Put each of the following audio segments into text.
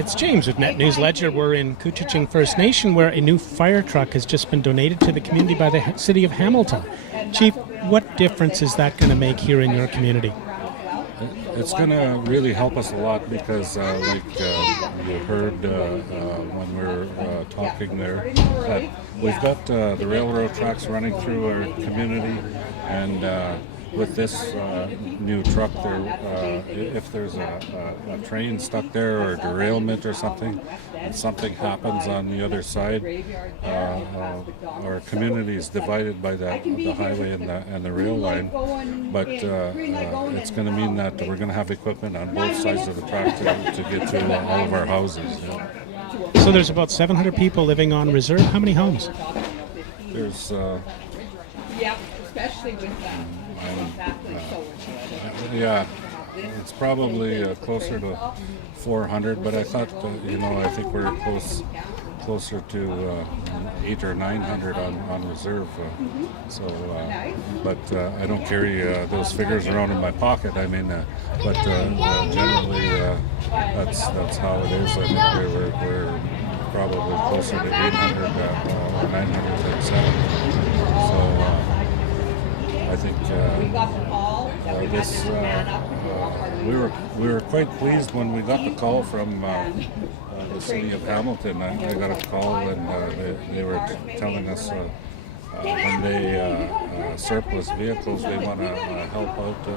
It's James with Net News Ledger. We're in Couchiching First Nation, where a new fire truck has just been donated to the community by the city of Hamilton. Chief, what difference is that going to make here in your community? It's going to really help us a lot because, you heard when we were talking there, that we've got the railroad tracks running through our community, and with this new truck, if there's a train stuck there or a derailment or something, and something happens on the other side, our community is divided by the highway and the rail line. But it's going to mean that we're going to have equipment on both sides of the track to get to all of our houses. Yeah. So there's about 700 people living on reserve. How many homes? There's especially with that. Yeah, it's probably closer to 400, but I thought, I think we're closer to 800 or 900 on reserve. But I don't carry those figures around in my pocket. I mean, but generally that's how it is. I think we're probably closer to 800 or 907. So I think we were quite pleased when we got the call from the city of Hamilton. I got a call and they were telling us when they surplus vehicles, they want to help out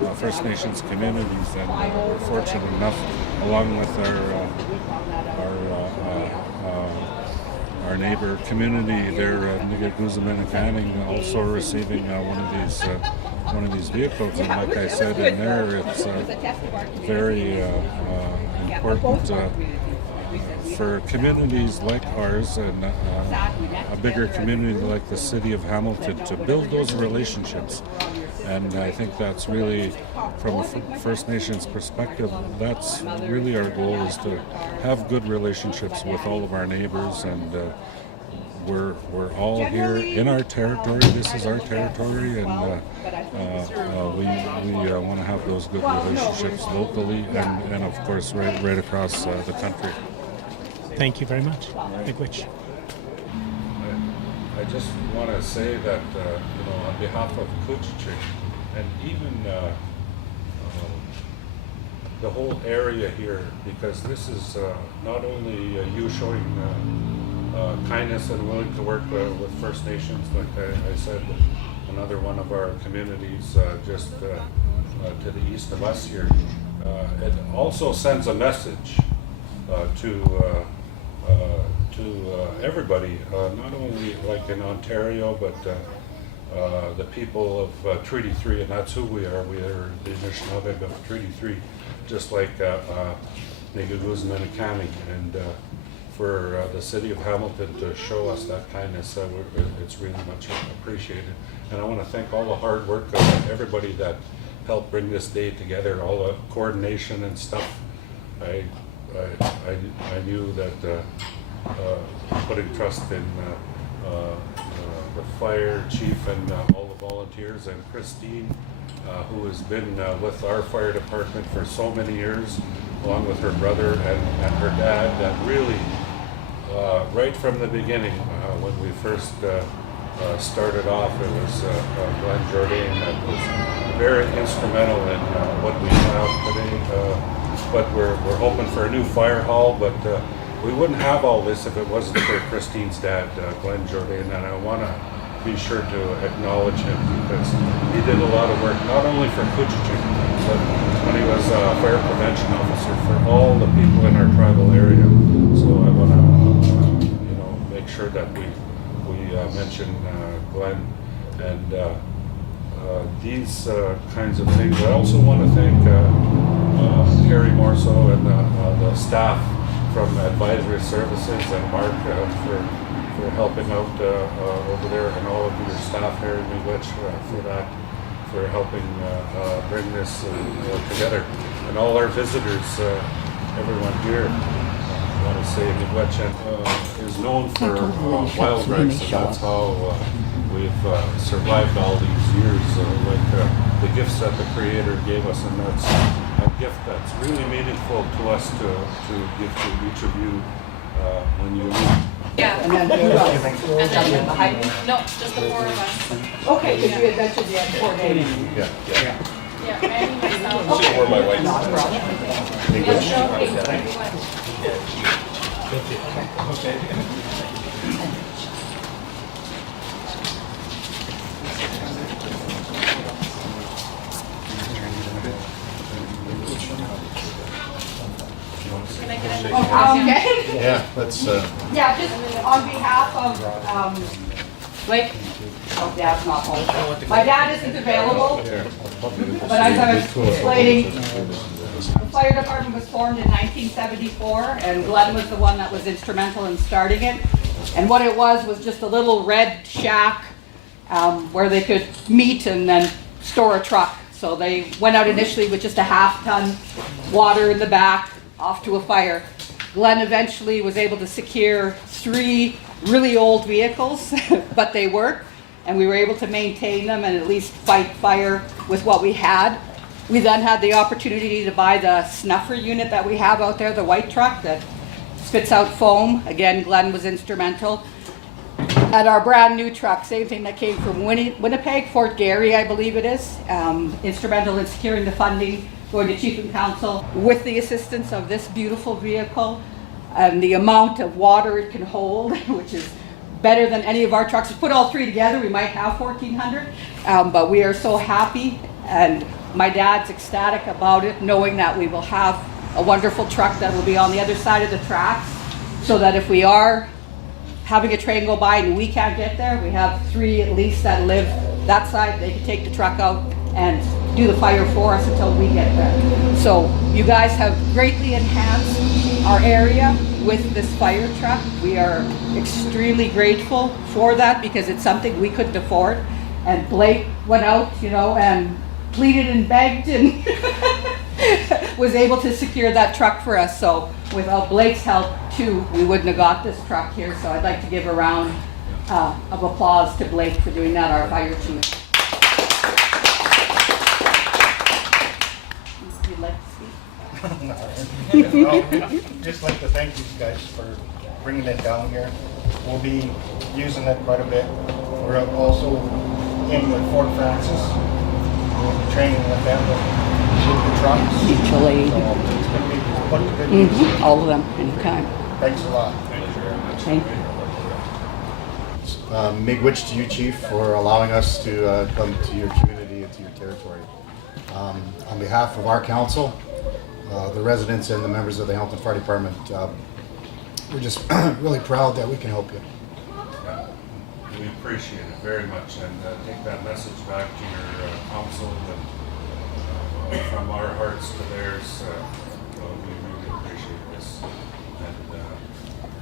with First Nations communities, and we're fortunate enough, along with our neighbor community there, Couchiching, also receiving one of these vehicles. And like I said in there, it's very important for communities like ours and a bigger community like the city of Hamilton to build those relationships. And I think that's really, from a First Nations perspective, that's really our goal, is to have good relationships with all of our neighbors. And we're all here in our territory. This is our territory, and we want to have those good relationships locally and of course right across the country. Thank you very much. Miigwech. I just want to say that on behalf of Couchiching and even the whole area here, because this is not only you showing kindness and willing to work with First Nations, like I said, another one of our communities just to the east of us here. It also sends a message to everybody, not only like in Ontario, but the people of Treaty 3, and that's who we are. We are the Anishinaabe of Treaty 3, just like and for the city of Hamilton to show us that kindness, it's really much appreciated. And I want to thank all the hard work of everybody that helped bring this day together, all the coordination and stuff. I knew that putting trust in the fire chief and all the volunteers, and Christine, who has been with our fire department for so many years, along with her brother and her dad, that really, right from the beginning, when we first started off, it was Glenn Jourdain that was very instrumental in what we have today. But we're hoping for a new fire hall, but we wouldn't have all this if it wasn't for Christine's dad, Glenn Jourdain, and I want to be sure to acknowledge him because he did a lot of work, not only for Couchiching, but when he was a fire prevention officer for all the people in our tribal area. So I want to, make sure that we mention Glenn and these kinds of things. I also want to thank Harry Morso and the staff from Advisory Services and Mark for helping out over there, and all of your staff here in Miigwech for that, for helping bring this together. And all our visitors, everyone here, I want to say Miigwech is known for wild rice, and that's how we've survived all these years. the gifts that the Creator gave us, and that's a gift that's really meaningful to us to give to each of you when you leave. Yeah. And then who else? And then behind me? No, just the four of us. Okay, because you had mentioned you had 4 days. Yeah. Yeah, Randy, myself. This is where my wife Not a problem. Yeah, show me everyone. Can I get a Okay. Yeah, let's, Yeah, just on behalf of, Blake, oh, Dad's not home. My dad isn't available, but as I was explaining, the fire department was formed in 1974, and Glenn was the one that was instrumental in starting it. And what it was just a little red shack where they could meet and then store a truck. So they went out initially with just a half-ton water in the back, off to a fire. Glenn eventually was able to secure 3 really old vehicles, but they worked, and we were able to maintain them and at least fight fire with what we had. We then had the opportunity to buy the snuffer unit that we have out there, the white truck that spits out foam. Again, Glenn was instrumental. And our brand new truck, same thing, that came from Winnipeg, Fort Garry, I believe it is, instrumental in securing the funding, going to Chief and Council with the assistance of this beautiful vehicle and the amount of water it can hold, which is better than any of our trucks. If we put all 3 together, we might have 1,400, but we are so happy, and my dad's ecstatic about it, knowing that we will have a wonderful truck that will be on the other side of the tracks, so that if we are having a train go by and we can't get there, we have 3 at least that live that side. They can take the truck out and do the fire for us until we get there. So you guys have greatly enhanced our area with this fire truck. We are extremely grateful for that, because it's something we couldn't afford. And Blake went out, and pleaded and begged and was able to secure that truck for us. So without Blake's help too, we wouldn't have got this truck here. So I'd like to give a round of applause to Blake for doing that, our fire chief. You'd like to speak? just like to thank you guys for bringing it down here. We'll be using it quite a bit. We're also in with Fort Francis. We'll be training with them with the trucks. Mutual aid. So it's going to be quite a good use. All of them, anytime. Thanks a lot. Thank you. Miigwech to you, Chief, for allowing us to come to your community and to your territory. On behalf of our council, the residents and the members of the Hamilton Fire Department, we're just really proud that we can help you. We appreciate it very much, and take that message back to your council, and from our hearts to theirs, we really appreciate this, and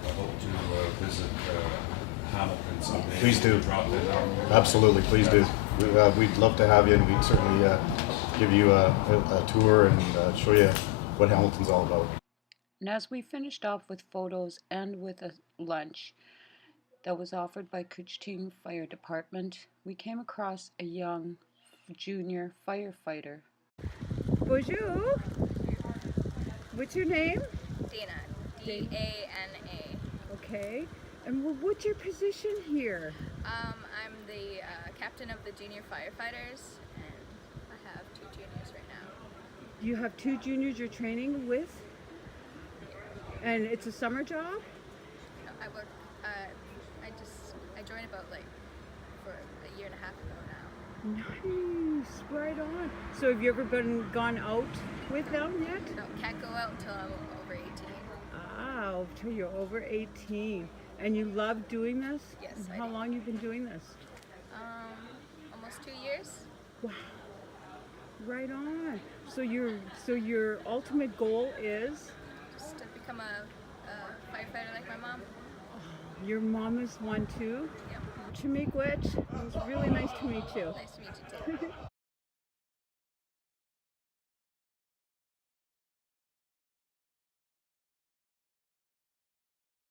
I hope to visit Hamilton someday. Please do. Drop in. Absolutely, please do. We'd love to have you, and we'd certainly give you a tour and show you what Hamilton's all about. And as we finished off with photos and with a lunch that was offered by Couchiching Fire Department, we came across a young junior firefighter. Bonjour. What's your name? Dana. D-A-N-A. Okay. And what's your position here? I'm the captain of the junior firefighters, and I have 2 juniors right now. You have 2 juniors you're training with? And it's a summer job? No, I work. I joined about for a year and a half ago now. Nice. Right on. So have you ever gone out with them yet? No, can't go out until I'm over 18. Ah, until you're over 18. And you love doing this? Yes, I How do. long you been doing this? Almost 2 years. Wow. Right on. So your ultimate goal is? Just to become a firefighter like my mom. Your mom is one too? Yep. Miigwech. It was really nice to meet you. Nice to meet you too.